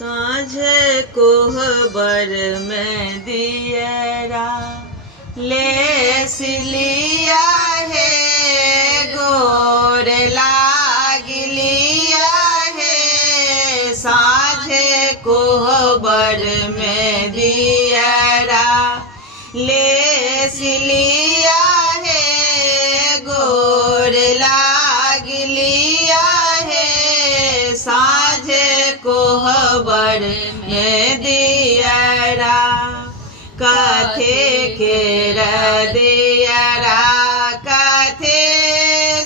साँझे कोहबर में दियरा लेस लिया है, गोर लाग लिया है। साँझे कोहबर में दियरा लेस लिया है, गोर लाग लिया है। साँझे कोहबर में दियरा कथे केर दियरा कथे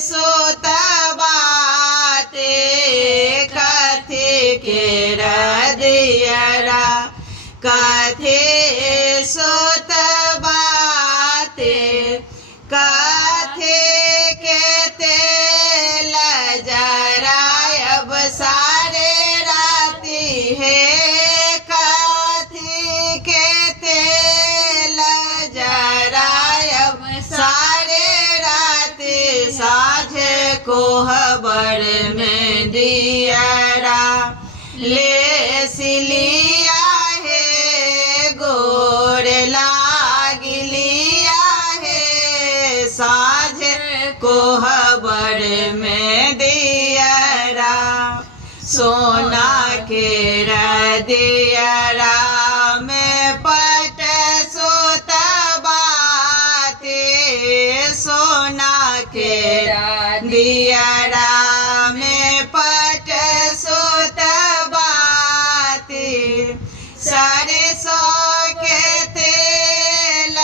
सोत बाते। कथे केर दियरा कथे सोत बाते। कथे के तेल जरायब सारे राती है। कथे के तेल जरायब सारे राती। साँझे कोहबर में दियरा लेस लिया है, गोर लाग लिया है। साँझे कोहबर में दियरा सोना केर दियरा में पट सोत बाते। सोना केर दियरा में पट सोत बाते। सरसों के तेल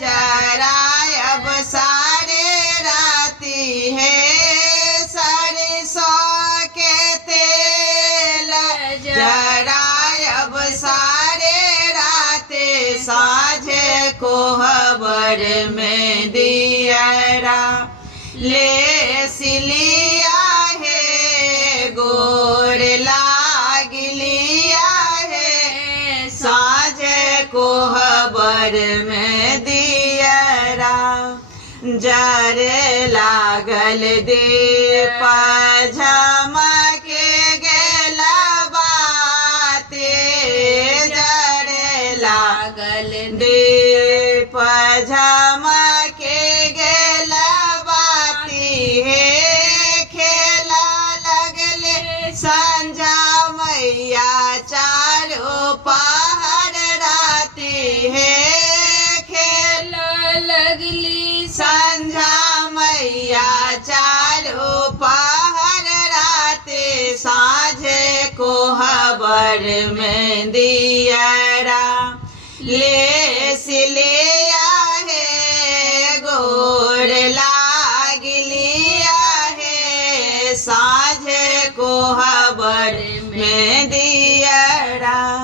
जरायब सारे राती है। सरसों के तेल जरायब सारे राते। साँझे कोहबर में दियरा लेस लिया है, गोर लाग लिया है। साँझे कोहबर में दियरा जरे लागल दीप झमके गेल बाते। जरे लागल दीप झमके गेल बाती है। खेला लगले संझा मैया चारों पहर राती है। खेल लगली संझा मैया चारों पहर राते। साँझे कोहबर में दियरा लेस लिया है, गोर लाग लिया है। साँझे कोहबर में